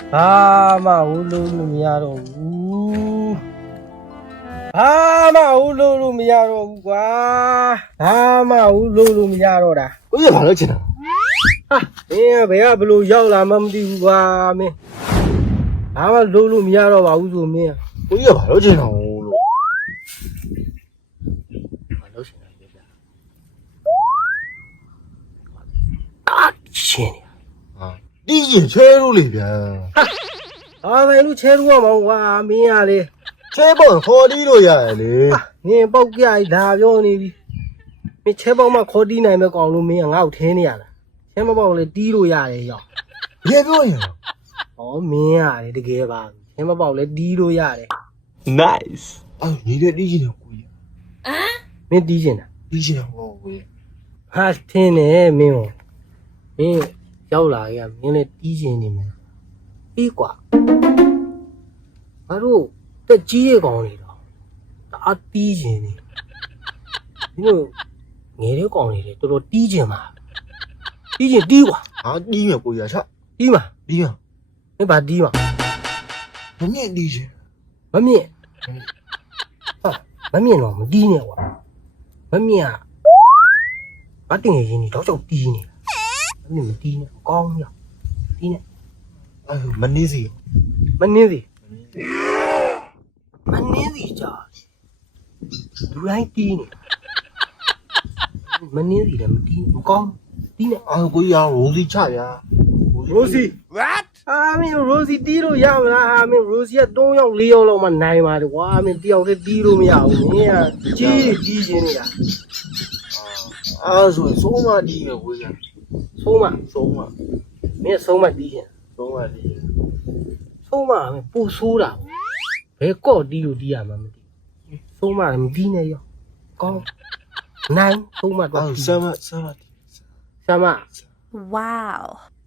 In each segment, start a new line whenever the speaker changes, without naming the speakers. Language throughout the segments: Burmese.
မှဦးလို့မရတော့ဘူးမှဦးလို့မရတော့ဘူးကွာမှဦးလို့မရတော့တာ
ကိုရဘာလို့ချင်တာ
မင်းကဘယ်ကဘလို့ရောက်လာမှမသိဘူးကွာမင်းဘာမှလို့မရတော့ပါဘူးဆိုမင်း
ကိုရဘာလို့ချင်တာလို့ဘာလို့ချင်တာလဲဗျာ
ရှင်းနေ
တီးရင်ချဲလို့လေဗျာ
ဘယ်လိုချဲလို့ရမှာကွာမင်းကလေ
ချဲပေါ့ခေါ်တီးလို့ရတယ်လေ
မင်းပေါက်ကြိုက်ဒါပြောနေပြီမင်းချဲပေါက်မှခေါ်တီးနိုင်မဲ့ကောင်လို့မင်းကငါ့ကိုထင်းနေရလားချဲမပေါက်လေတီးလို့ရတယ်ရောက်
ဘယ်ပြောရင်
မင်းရတယ်တကယ်ပါချဲမပေါက်လေတီးလို့ရတယ်
nice ညီလေးတီးချင်တယ်ကိုရ
မင်းတီးချင်တာ
တီးချင်တယ်ဟောကိုရ
ဟာထင်းနေမင်းရောက်လာခဲ့မင်းလည်းတီးချင်နေမယ်ပြီးကွာငါတို့တက်ကြီးရဲ့ကောင်တွေတော့အတီးချင်နေမင်းငယ်တဲ့ကောင်တွေတော်တော်တီးချင်ပါတီးချင်တီးကွာ
တီးမယ်ကိုရချ
တီးမှာ
တီးရ
မင်းဘာတီးမှာ
မမြင့်တီးချင်
မမြင့်မမြင့်တော့မတီးနဲ့ကွာမမြင့်ကတင်ငယ်ချင်းကြီးတော့ကြောက်တီးနေမမြင့်မတီးနဲ့ကောင်းရောတီးနဲ့
မနှင်းစီ
ကြာလူတိုင်းတီးနေမနှင်းစီလည်းမတီးမကောင်းတီးနဲ့
ကိုရရိုစီချဗျာ
ရိုစီ what မင်းရိုစီတီးလို့ရမလားမင်းရိုစီက3ယောက်4ယောက်လောက်မှနိုင်ပါတယ်ကွာမင်းတယောက်တည်းတီးလို့မရဘူးမင်းကကြီးတီးခြင်းနေတာ
ဆိုဆုံးမတီးမယ်ကိုရ
ဆုံးမမင်းဆုံးမတီးခြင်း
ဆုံးမတီး
ဆုံးမမင်းပူဆိုးတာဘယ်ကော့တီးလို့တီးရမှာမသိဆုံးမမတီးနဲ့ရောကောင်းနိုင်ဆုံးမတော့
ဆမ
wow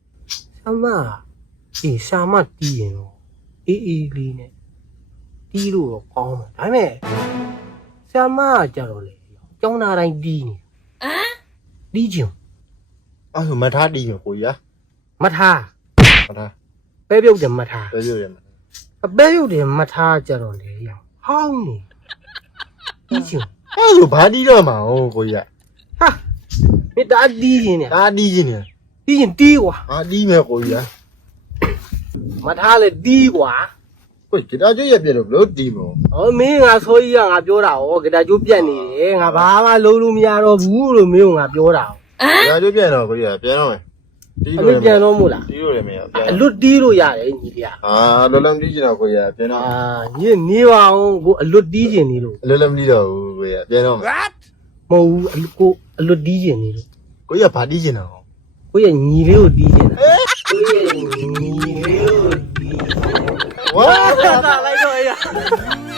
ဆာမတီးရင်တော့အေးလေးနဲ့တီးလို့တော့ကောင်းတယ်ဒါပေမဲ့ဆာမကြတော့လေကျောင်းသားတိုင်းတီးနေတီးချင်
မထားတီးမယ်ကိုရ
မထားပဲပြုတ်တယ်မထား
ပဲပြုတ်တယ်
မထားကြတော့လေရောဟောင်းနေတီးချင်
ဆိုဘာတီးတော့မှာကိုရ
မင်းတားတီးရင်
ဒါတီးရင်
တီးကွာ
တီးမယ်ကိုရ
မထားလေတီးကွာ
ကိုဂီတာကျိုးရပြက်လို့ဘလို့တီးမို့
မင်းငါဆိုကြီးကငါပြောတာဂီတာကျိုးပြက်နေတယ်ငါဘာမှလုံးလို့မရတော့ဘူးလို့မင်းကငါပြောတာ
ဂီတာကျိုးပြက်တော့ကိုရပြန်တော့မယ်
တီးလို့ပြန်တော့မို့လား
တီးလို့လည်းမရ
အလွတ်တီးလို့ရတယ်ညီလေး
လောလမ်တီးချင်တော့ကိုရပြန်တော့
ညီနေပါအောင်ကိုအလွတ်တီးချင်နေလို့
လောလမ်တီးတော့ကိုရပြန်တော့မယ်
မဟုတ်ဘူးကိုအလွတ်တီးချင်နေလို့
ကိုရဘာတီးချင်တာ
ကိုရညီလေးကိုတီးချင်တာကိုရညီလေးကိုတီးဝါးလာလိုက်တော့ရ